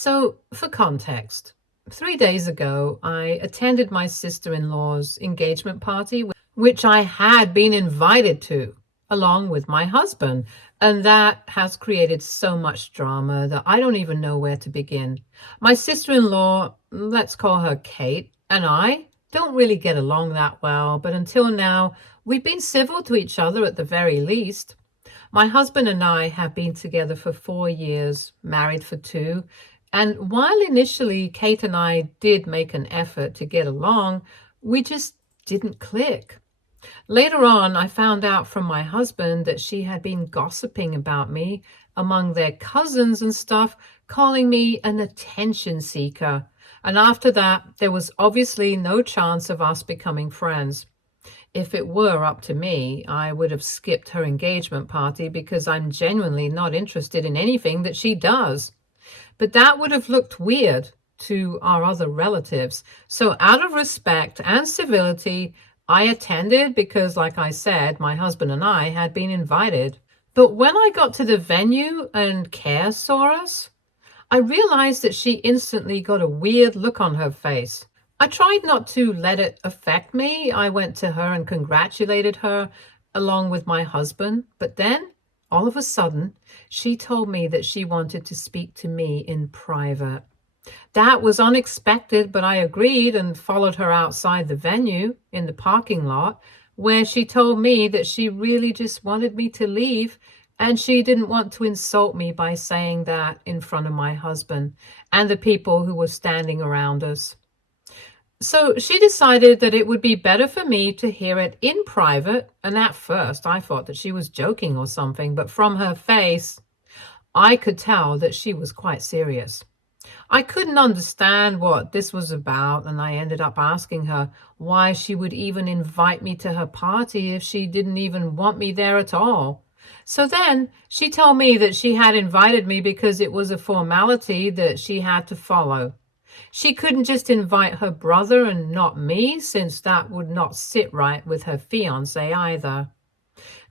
So, for context, 3 days ago, I attended my sister-in-law's engagement party, which I had been invited to, along with my husband. And that has created so much drama that I don't even know where to begin. My sister-in-law, let's call her Kate, and I don't really get along that well, but until now, we've been civil to each other at the very least. My husband and I have been together for 4 years, married for 2. And while initially Kate and I did make an effort to get along, we just didn't click. Later on, I found out from my husband that she had been gossiping about me among their cousins and stuff, calling me an attention seeker. And after that, there was obviously no chance of us becoming friends. If it were up to me, I would have skipped her engagement party because I'm genuinely not interested in anything that she does. But that would have looked weird to our other relatives. So out of respect and civility, I attended because, like I said, my husband and I had been invited. But when I got to the venue and Care saw us, I realized that she instantly got a weird look on her face. I tried not to let it affect me. I went to her and congratulated her along with my husband. But then, all of a sudden, she told me that she wanted to speak to me in private. That was unexpected, but I agreed and followed her outside the venue in the parking lot, where she told me that she really just wanted me to leave and she didn't want to insult me by saying that in front of my husband and the people who were standing around us. So she decided that it would be better for me to hear it in private, and at first I thought that she was joking or something, but from her face, I could tell that she was quite serious. I couldn't understand what this was about, and I ended up asking her why she would even invite me to her party if she didn't even want me there at all. So then she told me that she had invited me because it was a formality that she had to follow. She couldn't just invite her brother and not me, since that would not sit right with her fiance either.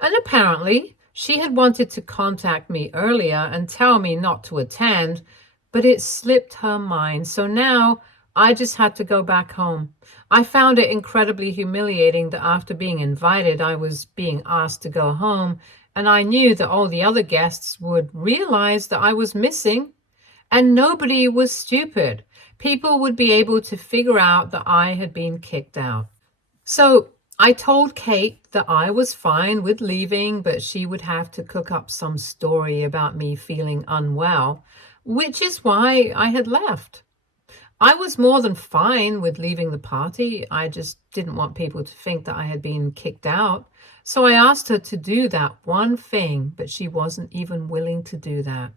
And apparently, she had wanted to contact me earlier and tell me not to attend, but it slipped her mind. So now I just had to go back home. I found it incredibly humiliating that after being invited, I was being asked to go home, and I knew that all the other guests would realize that I was missing, and nobody was stupid. People would be able to figure out that I had been kicked out. So I told Kate that I was fine with leaving, but she would have to cook up some story about me feeling unwell, which is why I had left. I was more than fine with leaving the party. I just didn't want people to think that I had been kicked out. So I asked her to do that one thing, but she wasn't even willing to do that.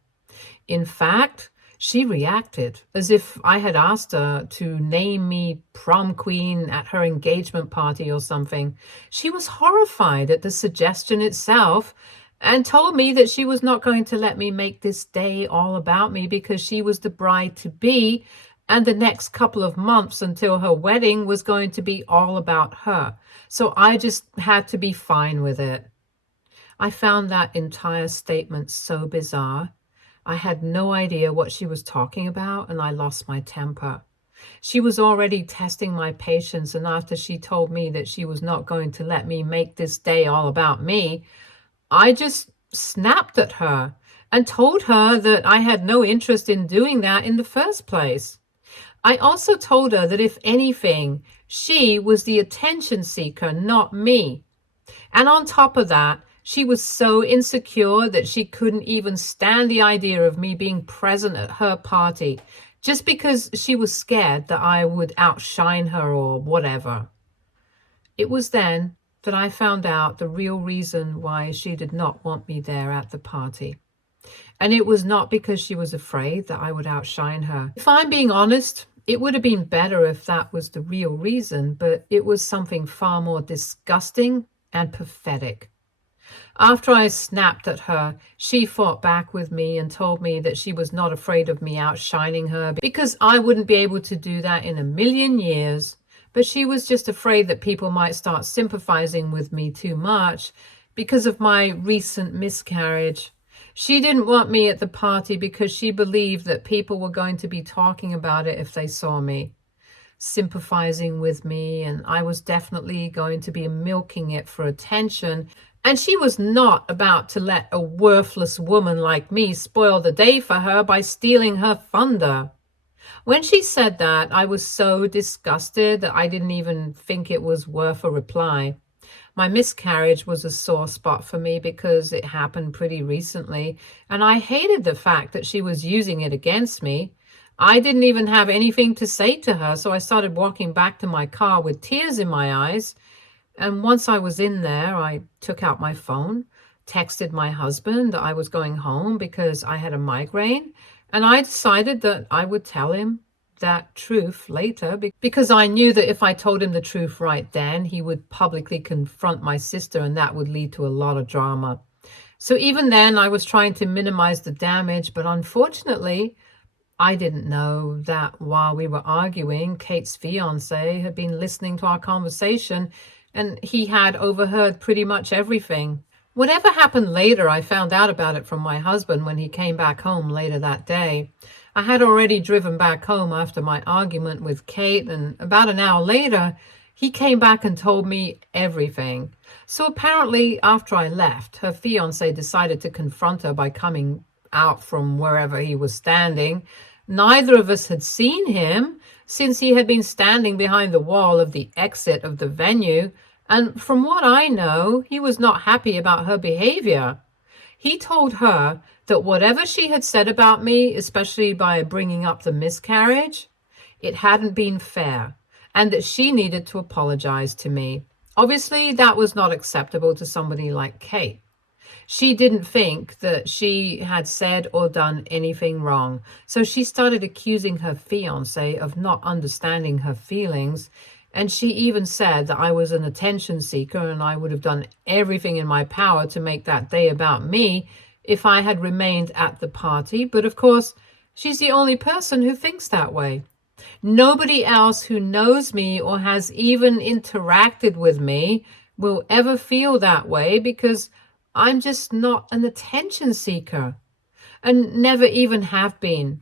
In fact, she reacted as if I had asked her to name me prom queen at her engagement party or something. She was horrified at the suggestion itself and told me that she was not going to let me make this day all about me because she was the bride-to-be, and the next couple of months until her wedding was going to be all about her. So I just had to be fine with it. I found that entire statement so bizarre. I had no idea what she was talking about, and I lost my temper. She was already testing my patience, and after she told me that she was not going to let me make this day all about me, I just snapped at her and told her that I had no interest in doing that in the first place. I also told her that if anything, she was the attention seeker, not me. And on top of that, she was so insecure that she couldn't even stand the idea of me being present at her party, just because she was scared that I would outshine her or whatever. It was then that I found out the real reason why she did not want me there at the party. And it was not because she was afraid that I would outshine her. If I'm being honest, it would have been better if that was the real reason, but it was something far more disgusting and pathetic. After I snapped at her, she fought back with me and told me that she was not afraid of me outshining her because I wouldn't be able to do that in a million years, but she was just afraid that people might start sympathizing with me too much because of my recent miscarriage. She didn't want me at the party because she believed that people were going to be talking about it if they saw me, sympathizing with me, and I was definitely going to be milking it for attention. And she was not about to let a worthless woman like me spoil the day for her by stealing her thunder. When she said that, I was so disgusted that I didn't even think it was worth a reply. My miscarriage was a sore spot for me because it happened pretty recently, and I hated the fact that she was using it against me. I didn't even have anything to say to her, so I started walking back to my car with tears in my eyes. And once I was in there, I took out my phone, texted my husband that I was going home because I had a migraine, and I decided that I would tell him that truth later because I knew that if I told him the truth right then, he would publicly confront my sister and that would lead to a lot of drama. So even then, I was trying to minimize the damage, but unfortunately, I didn't know that while we were arguing, Kate's fiance had been listening to our conversation and he had overheard pretty much everything. Whatever happened later, I found out about it from my husband when he came back home later that day. I had already driven back home after my argument with Kate, and about an hour later, he came back and told me everything. So apparently, after I left, her fiance decided to confront her by coming out from wherever he was standing. Neither of us had seen him since he had been standing behind the wall of the exit of the venue, and from what I know, he was not happy about her behavior. He told her that whatever she had said about me, especially by bringing up the miscarriage, it hadn't been fair, and that she needed to apologize to me. Obviously, that was not acceptable to somebody like Kate. She didn't think that she had said or done anything wrong, so she started accusing her fiancé of not understanding her feelings, and she even said that I was an attention seeker and I would have done everything in my power to make that day about me if I had remained at the party. But of course, she's the only person who thinks that way. Nobody else who knows me or has even interacted with me will ever feel that way because I'm just not an attention seeker and never even have been.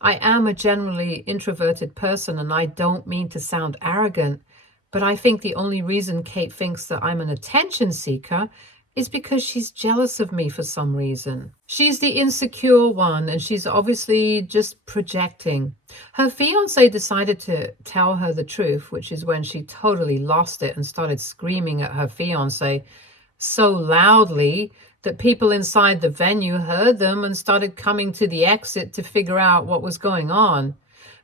I am a generally introverted person, and I don't mean to sound arrogant, but I think the only reason Kate thinks that I'm an attention seeker is because she's jealous of me for some reason. She's the insecure one, and she's obviously just projecting. Her fiance decided to tell her the truth, which is when she totally lost it and started screaming at her fiance so loudly that people inside the venue heard them and started coming to the exit to figure out what was going on.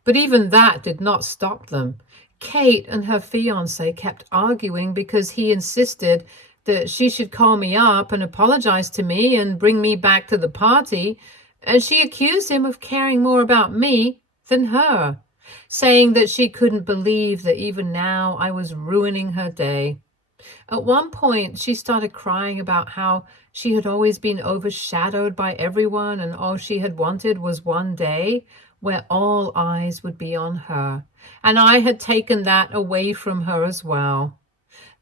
But even that did not stop them. Kate and her fiance kept arguing because he insisted that she should call me up and apologize to me and bring me back to the party, and she accused him of caring more about me than her, saying that she couldn't believe that even now I was ruining her day. At one point, she started crying about how she had always been overshadowed by everyone and all she had wanted was one day where all eyes would be on her. And I had taken that away from her as well.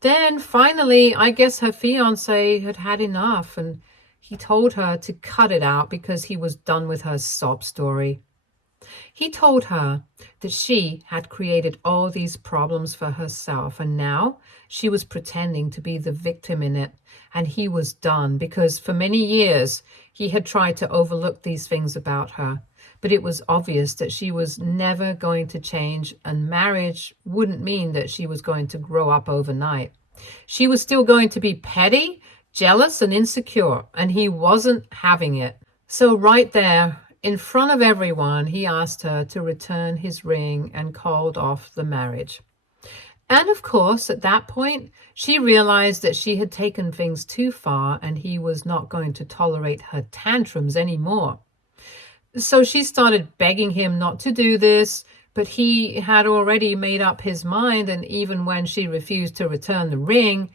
Then finally, I guess her fiance had had enough and he told her to cut it out because he was done with her sob story. He told her that she had created all these problems for herself and now she was pretending to be the victim in it, and he was done because for many years he had tried to overlook these things about her, but it was obvious that she was never going to change and marriage wouldn't mean that she was going to grow up overnight. She was still going to be petty, jealous, and insecure, and he wasn't having it. So right there, in front of everyone, he asked her to return his ring and called off the marriage. And of course, at that point, she realized that she had taken things too far and he was not going to tolerate her tantrums anymore. So she started begging him not to do this, but he had already made up his mind, and even when she refused to return the ring,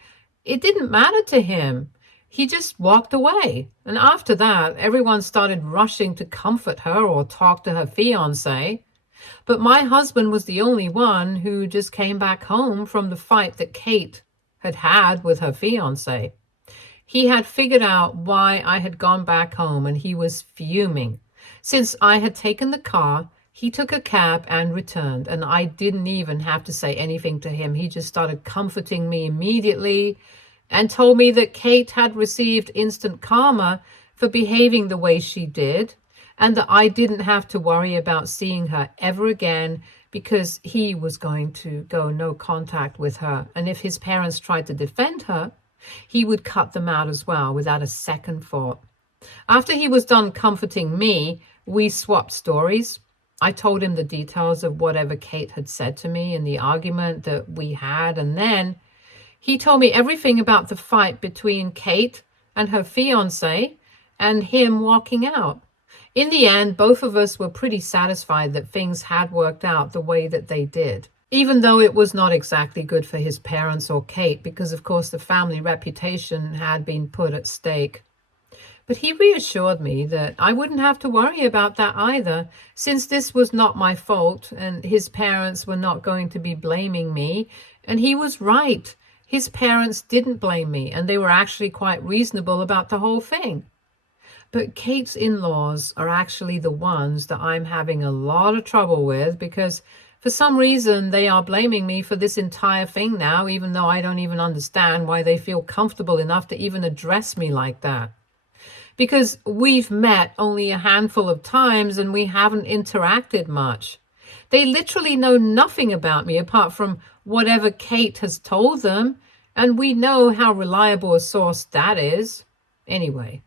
it didn't matter to him. He just walked away. And after that, everyone started rushing to comfort her or talk to her fiancé. But my husband was the only one who just came back home from the fight that Kate had had with her fiancé. He had figured out why I had gone back home and he was fuming. Since I had taken the car, he took a cab and returned, and I didn't even have to say anything to him. He just started comforting me immediately and told me that Kate had received instant karma for behaving the way she did, and that I didn't have to worry about seeing her ever again because he was going to go no contact with her. And if his parents tried to defend her, he would cut them out as well without a second thought. After he was done comforting me, we swapped stories. I told him the details of whatever Kate had said to me in the argument that we had, and then he told me everything about the fight between Kate and her fiance and him walking out. In the end, both of us were pretty satisfied that things had worked out the way that they did, even though it was not exactly good for his parents or Kate because, of course, the family reputation had been put at stake. But he reassured me that I wouldn't have to worry about that either, since this was not my fault and his parents were not going to be blaming me. And he was right. His parents didn't blame me, and they were actually quite reasonable about the whole thing. But Kate's in-laws are actually the ones that I'm having a lot of trouble with because for some reason they are blaming me for this entire thing now, even though I don't even understand why they feel comfortable enough to even address me like that. Because we've met only a handful of times and we haven't interacted much. They literally know nothing about me apart from whatever Kate has told them, and we know how reliable a source that is. Anyway,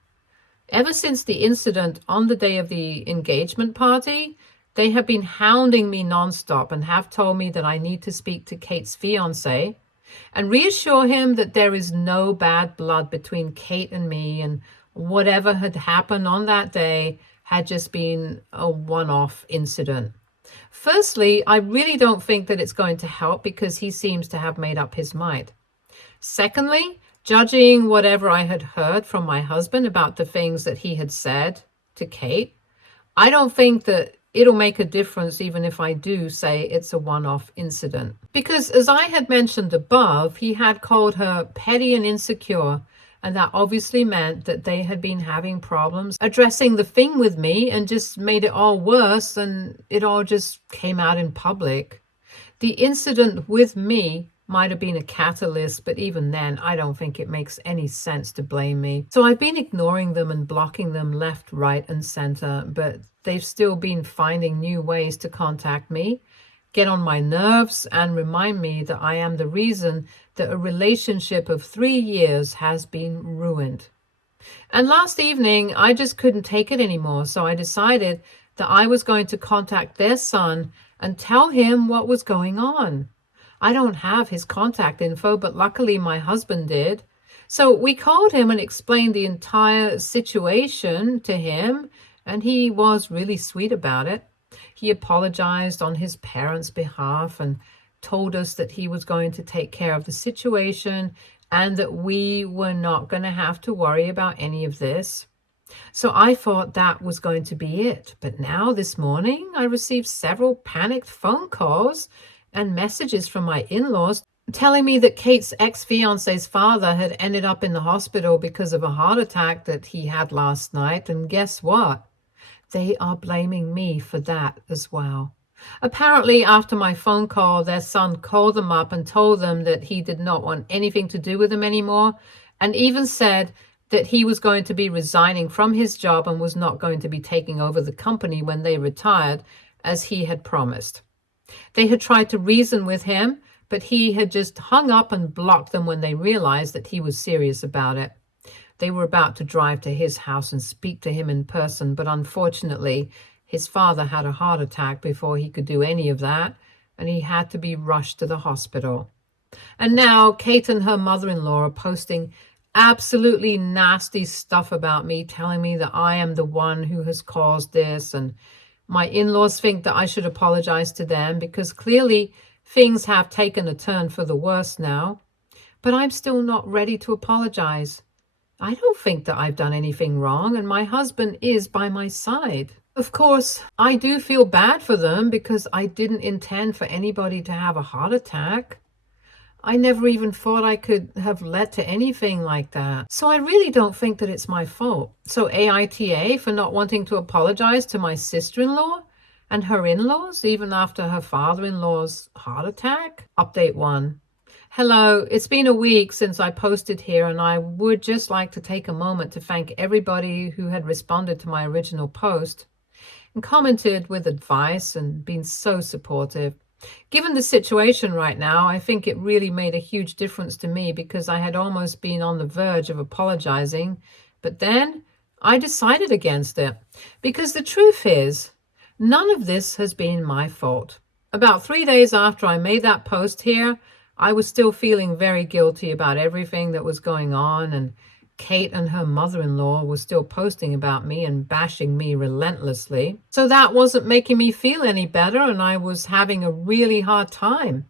ever since the incident on the day of the engagement party, they have been hounding me nonstop and have told me that I need to speak to Kate's fiance and reassure him that there is no bad blood between Kate and me, and whatever had happened on that day had just been a one-off incident. Firstly, I really don't think that it's going to help because he seems to have made up his mind. Secondly, judging whatever I had heard from my husband about the things that he had said to Kate, I don't think that it'll make a difference even if I do say it's a one-off incident. Because as I had mentioned above, he had called her petty and insecure, and that obviously meant that they had been having problems addressing the thing with me and just made it all worse, and it all just came out in public. The incident with me might have been a catalyst, but even then, I don't think it makes any sense to blame me. So I've been ignoring them and blocking them left, right, and center, but they've still been finding new ways to contact me, get on my nerves, and remind me that I am the reason that a relationship of 3 years has been ruined. And last evening, I just couldn't take it anymore, so I decided that I was going to contact their son and tell him what was going on. I don't have his contact info, but luckily my husband did. So we called him and explained the entire situation to him, and he was really sweet about it. He apologized on his parents' behalf and told us that he was going to take care of the situation and that we were not going to have to worry about any of this. So I thought that was going to be it. But now this morning, I received several panicked phone calls and messages from my in-laws telling me that Kate's ex-fiance's father had ended up in the hospital because of a heart attack that he had last night. And guess what? They are blaming me for that as well. Apparently, after my phone call, their son called them up and told them that he did not want anything to do with them anymore, and even said that he was going to be resigning from his job and was not going to be taking over the company when they retired, as he had promised. They had tried to reason with him, but he had just hung up and blocked them when they realized that he was serious about it. They were about to drive to his house and speak to him in person, but unfortunately, his father had a heart attack before he could do any of that, and he had to be rushed to the hospital. And now Kate and her mother-in-law are posting absolutely nasty stuff about me, telling me that I am the one who has caused this, and my in-laws think that I should apologize to them because clearly things have taken a turn for the worse now. But I'm still not ready to apologize. I don't think that I've done anything wrong, and my husband is by my side. Of course, I do feel bad for them because I didn't intend for anybody to have a heart attack. I never even thought I could have led to anything like that. So I really don't think that it's my fault. So AITA for not wanting to apologize to my sister-in-law and her in-laws, even after her father-in-law's heart attack? Update 1. Hello, it's been a week since I posted here, and I would just like to take a moment to thank everybody who had responded to my original post and commented with advice and been so supportive. Given the situation right now, I think it really made a huge difference to me because I had almost been on the verge of apologizing, but then I decided against it. Because the truth is, none of this has been my fault. About 3 days after I made that post here, I was still feeling very guilty about everything that was going on, and Kate and her mother-in-law were still posting about me and bashing me relentlessly. So that wasn't making me feel any better, and I was having a really hard time.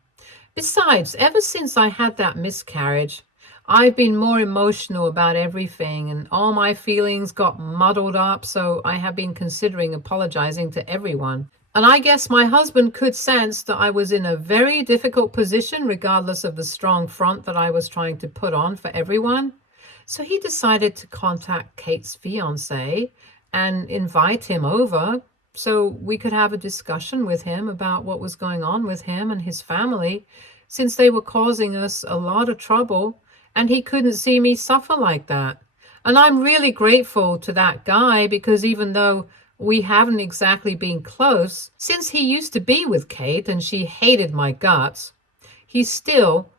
Besides, ever since I had that miscarriage, I've been more emotional about everything, and all my feelings got muddled up, so I have been considering apologizing to everyone. And I guess my husband could sense that I was in a very difficult position, regardless of the strong front that I was trying to put on for everyone. So he decided to contact Kate's fiance and invite him over so we could have a discussion with him about what was going on with him and his family, since they were causing us a lot of trouble and he couldn't see me suffer like that. And I'm really grateful to that guy, because even though we haven't exactly been close, since he used to be with Kate and she hated my guts, he still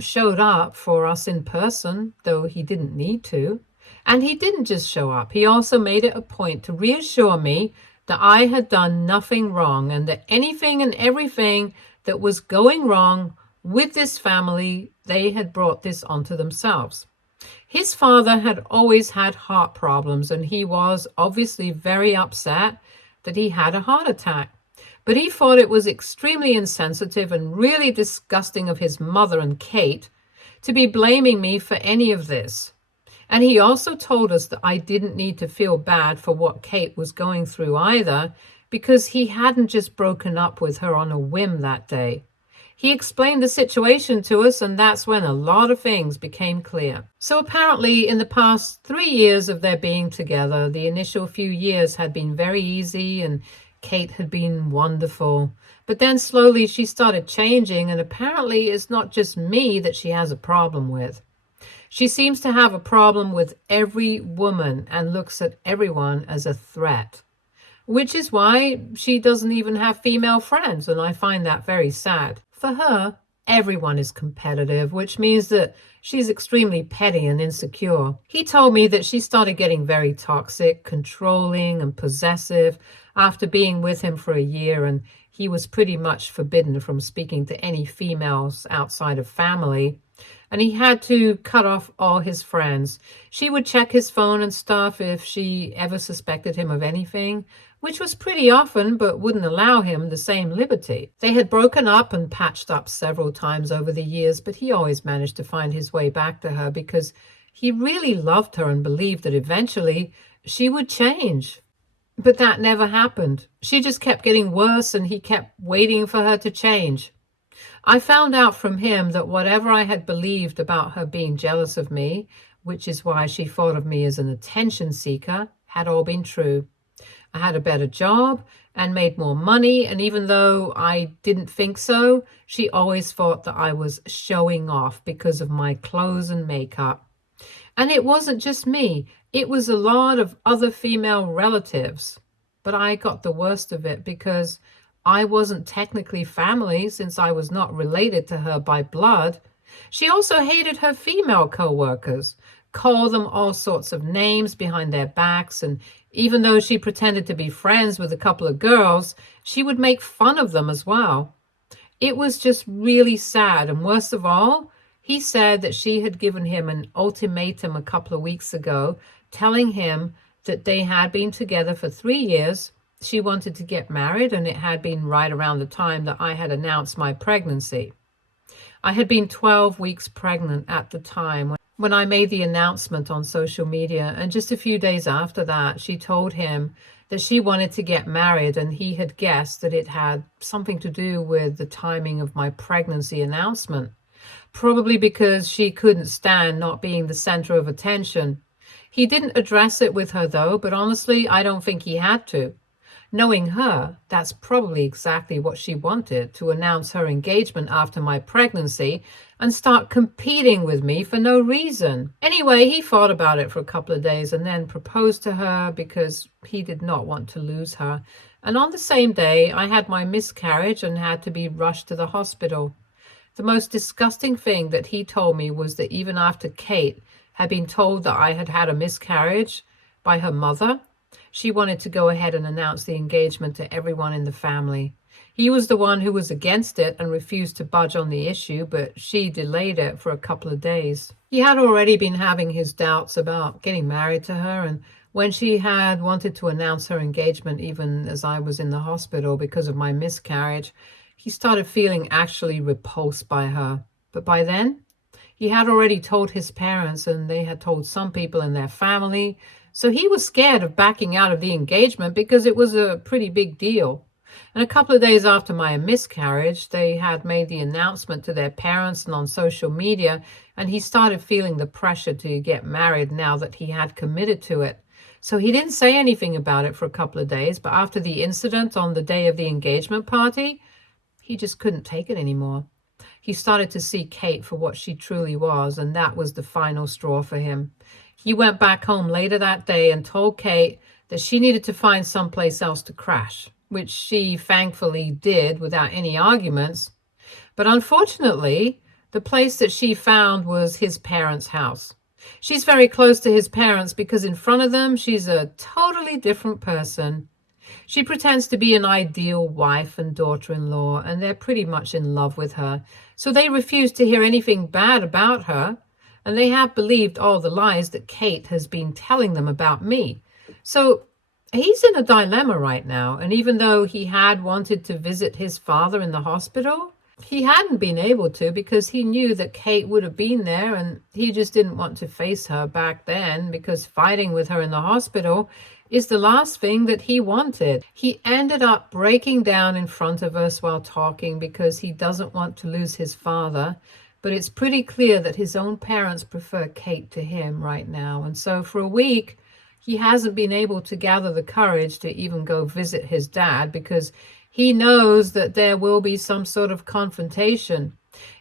showed up for us in person, though he didn't need to. And he didn't just show up. He also made it a point to reassure me that I had done nothing wrong and that anything and everything that was going wrong with this family, they had brought this onto themselves. His father had always had heart problems, and he was obviously very upset that he had a heart attack. But he thought it was extremely insensitive and really disgusting of his mother and Kate to be blaming me for any of this. And he also told us that I didn't need to feel bad for what Kate was going through either, because he hadn't just broken up with her on a whim that day. He explained the situation to us, and that's when a lot of things became clear. So apparently in the past 3 years of their being together, the initial few years had been very easy and Kate had been wonderful. But then slowly she started changing, and apparently it's not just me that she has a problem with. She seems to have a problem with every woman and looks at everyone as a threat, which is why she doesn't even have female friends, and I find that very sad. For her, everyone is competitive, which means that she's extremely petty and insecure. He told me that she started getting very toxic, controlling, and possessive after being with him for a year, and he was pretty much forbidden from speaking to any females outside of family, and he had to cut off all his friends. She would check his phone and stuff if she ever suspected him of anything, which was pretty often, but wouldn't allow him the same liberty. They had broken up and patched up several times over the years, but he always managed to find his way back to her because he really loved her and believed that eventually she would change. But that never happened. She just kept getting worse, and he kept waiting for her to change. I found out from him that whatever I had believed about her being jealous of me, which is why she thought of me as an attention seeker, had all been true. I had a better job and made more money, and even though I didn't think so, she always thought that I was showing off because of my clothes and makeup. And it wasn't just me, it was a lot of other female relatives. But I got the worst of it because I wasn't technically family, since I was not related to her by blood. She also hated her female co-workers, called them all sorts of names behind their backs, and even though she pretended to be friends with a couple of girls, she would make fun of them as well. It was just really sad, and worst of all, he said that she had given him an ultimatum a couple of weeks ago, telling him that they had been together for 3 years. She wanted to get married, and it had been right around the time that I had announced my pregnancy. I had been 12 weeks pregnant at the time when I made the announcement on social media, and just a few days after that, she told him that she wanted to get married, and he had guessed that it had something to do with the timing of my pregnancy announcement. probably because she couldn't stand not being the center of attention. He didn't address it with her, though, but honestly, I don't think he had to. Knowing her, that's probably exactly what she wanted, to announce her engagement after my pregnancy and start competing with me for no reason. Anyway, he thought about it for a couple of days and then proposed to her because he did not want to lose her. And on the same day, I had my miscarriage and had to be rushed to the hospital. The most disgusting thing that he told me was that even after Kate had been told that I had had a miscarriage by her mother, she wanted to go ahead and announce the engagement to everyone in the family. He was the one who was against it and refused to budge on the issue, but she delayed it for a couple of days. He had already been having his doubts about getting married to her, and when she had wanted to announce her engagement, even as I was in the hospital because of my miscarriage, he started feeling actually repulsed by her. But by then, he had already told his parents, and they had told some people in their family. So he was scared of backing out of the engagement because it was a pretty big deal. And a couple of days after my miscarriage, they had made the announcement to their parents and on social media, and he started feeling the pressure to get married now that he had committed to it. So he didn't say anything about it for a couple of days, but after the incident on the day of the engagement party, he just couldn't take it anymore. He started to see Kate for what she truly was, and that was the final straw for him. He went back home later that day and told Kate that she needed to find someplace else to crash, which she thankfully did without any arguments. But unfortunately, the place that she found was his parents' house. She's very close to his parents because in front of them, she's a totally different person. She pretends to be an ideal wife and daughter-in-law, and they're pretty much in love with her. So they refuse to hear anything bad about her, and they have believed all the lies that Kate has been telling them about me. So he's in a dilemma right now, and even though he had wanted to visit his father in the hospital, he hadn't been able to because he knew that Kate would have been there, and he just didn't want to face her back then because fighting with her in the hospital is the last thing that he wanted. He ended up breaking down in front of us while talking because he doesn't want to lose his father, but it's pretty clear that his own parents prefer Kate to him right now. And so for a week, he hasn't been able to gather the courage to even go visit his dad because he knows that there will be some sort of confrontation.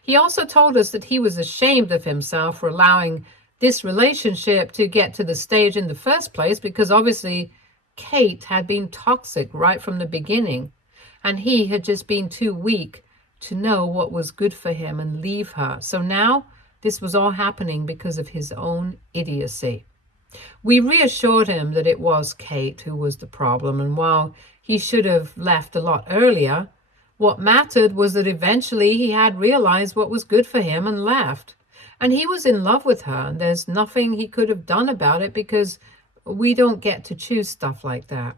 He also told us that he was ashamed of himself for allowing this relationship to get to the stage in the first place because obviously Kate had been toxic right from the beginning, and he had just been too weak to know what was good for him and leave her. So now this was all happening because of his own idiocy. We reassured him that it was Kate who was the problem, and while he should have left a lot earlier, what mattered was that eventually he had realized what was good for him and left. And he was in love with her, and there's nothing he could have done about it because we don't get to choose stuff like that.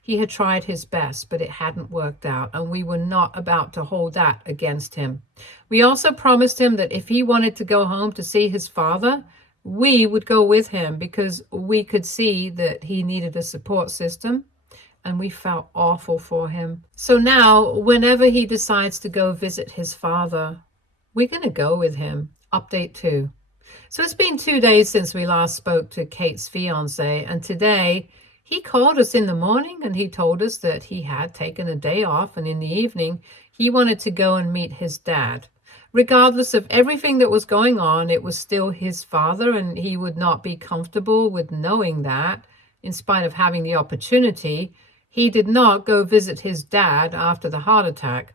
He had tried his best, but it hadn't worked out, and we were not about to hold that against him. We also promised him that if he wanted to go home to see his father, we would go with him because we could see that he needed a support system, and we felt awful for him. So now, whenever he decides to go visit his father, we're going to go with him. Update 2. So it's been 2 days since we last spoke to Kate's fiance, and today he called us in the morning and he told us that he had taken a day off, and in the evening he wanted to go and meet his dad. Regardless of everything that was going on, it was still his father, and he would not be comfortable with knowing that, in spite of having the opportunity, he did not go visit his dad after the heart attack.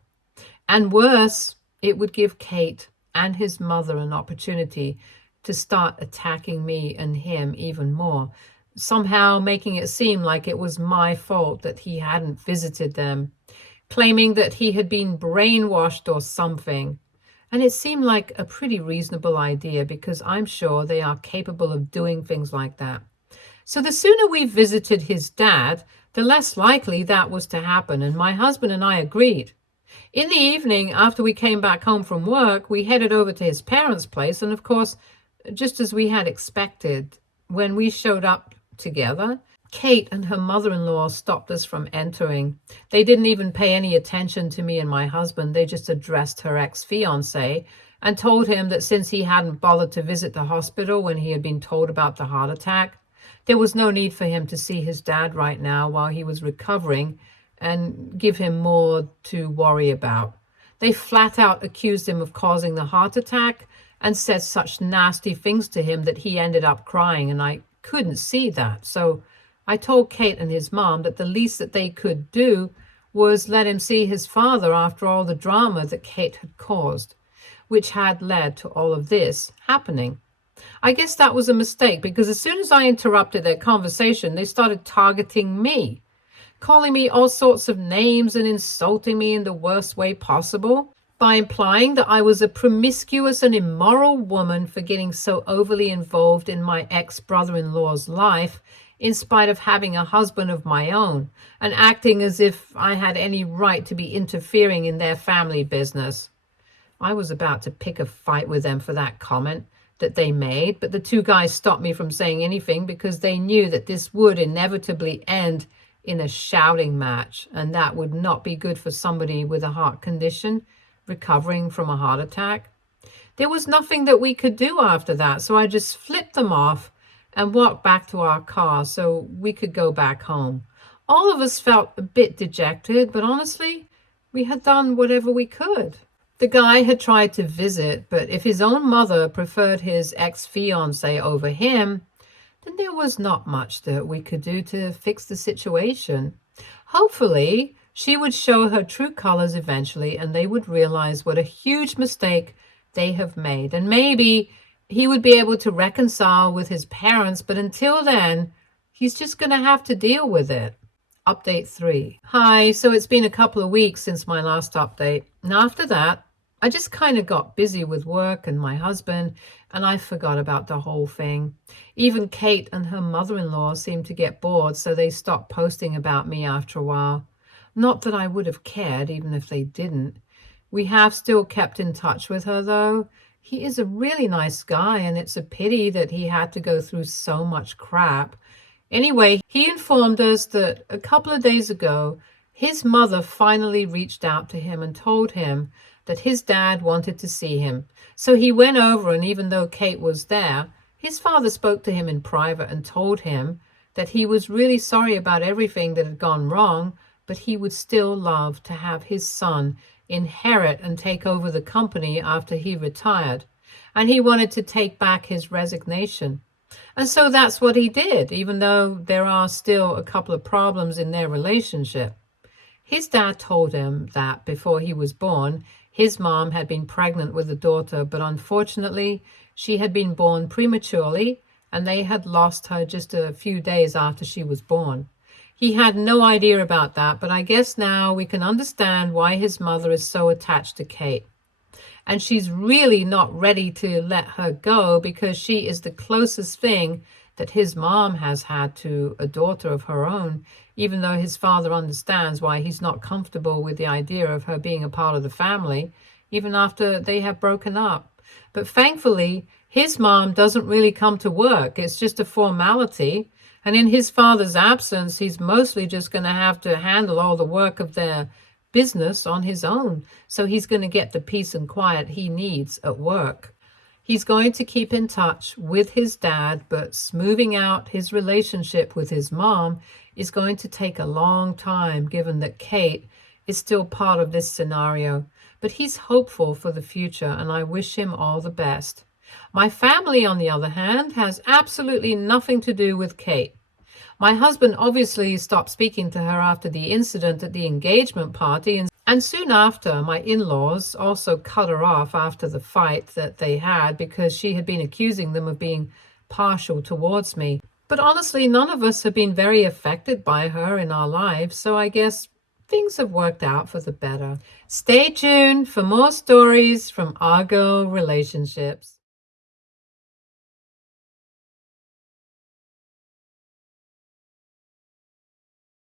And worse, it would give Kate and his mother an opportunity to start attacking me and him even more, somehow making it seem like it was my fault that he hadn't visited them, claiming that he had been brainwashed or something. And it seemed like a pretty reasonable idea because I'm sure they are capable of doing things like that. So the sooner we visited his dad, the less likely that was to happen, and my husband and I agreed. In the evening, after we came back home from work, we headed over to his parents' place, and of course, just as we had expected, when we showed up together, Kate and her mother-in-law stopped us from entering. They didn't even pay any attention to me and my husband. They just addressed her ex-fiance, and told him that since he hadn't bothered to visit the hospital when he had been told about the heart attack, there was no need for him to see his dad right now while he was recovering and give him more to worry about. They flat out accused him of causing the heart attack and said such nasty things to him that he ended up crying, and I couldn't see that. So I told Kate and his mom that the least that they could do was let him see his father after all the drama that Kate had caused, which had led to all of this happening. I guess that was a mistake, because as soon as I interrupted their conversation, they started targeting me, calling me all sorts of names and insulting me in the worst way possible by implying that I was a promiscuous and immoral woman for getting so overly involved in my ex-brother-in-law's life in spite of having a husband of my own, and acting as if I had any right to be interfering in their family business. I was about to pick a fight with them for that comment that they made, but the two guys stopped me from saying anything because they knew that this would inevitably end in a shouting match, and that would not be good for somebody with a heart condition recovering from a heart attack. There was nothing that we could do after that, so I just flipped them off and walked back to our car so we could go back home. All of us felt a bit dejected, but honestly, we had done whatever we could. The guy had tried to visit, but if his own mother preferred his ex-fiance over him, then there was not much that we could do to fix the situation. Hopefully, she would show her true colors eventually, and they would realize what a huge mistake they have made. And maybe he would be able to reconcile with his parents, but until then, he's just going to have to deal with it. Update 3. Hi, so it's been a couple of weeks since my last update. And after that, I just kind of got busy with work and my husband, and I forgot about the whole thing. Even Kate and her mother-in-law seemed to get bored, so they stopped posting about me after a while. Not that I would have cared, even if they didn't. We have still kept in touch with her, though. He is a really nice guy, and it's a pity that he had to go through so much crap. Anyway, he informed us that a couple of days ago, his mother finally reached out to him and told him that his dad wanted to see him. So he went over, and even though Kate was there, his father spoke to him in private and told him that he was really sorry about everything that had gone wrong, but he would still love to have his son inherit and take over the company after he retired. And he wanted to take back his resignation. And so that's what he did, even though there are still a couple of problems in their relationship. His dad told him that before he was born, his mom had been pregnant with a daughter, but unfortunately, she had been born prematurely, and they had lost her just a few days after she was born. He had no idea about that, but I guess now we can understand why his mother is so attached to Kate. And she's really not ready to let her go because she is the closest thing that his mom has had to a daughter of her own, even though his father understands why he's not comfortable with the idea of her being a part of the family, even after they have broken up. But thankfully, his mom doesn't really come to work. It's just a formality. And in his father's absence, he's mostly just going to have to handle all the work of their business on his own. So he's going to get the peace and quiet he needs at work. He's going to keep in touch with his dad, but smoothing out his relationship with his mom is going to take a long time, given that Kate is still part of this scenario. But he's hopeful for the future, and I wish him all the best. My family, on the other hand, has absolutely nothing to do with Kate. My husband obviously stopped speaking to her after the incident at the engagement party, and soon after, my in-laws also cut her off after the fight that they had because she had been accusing them of being partial towards me. But honestly, none of us have been very affected by her in our lives, so I guess things have worked out for the better. Stay tuned for more stories from our girl relationships.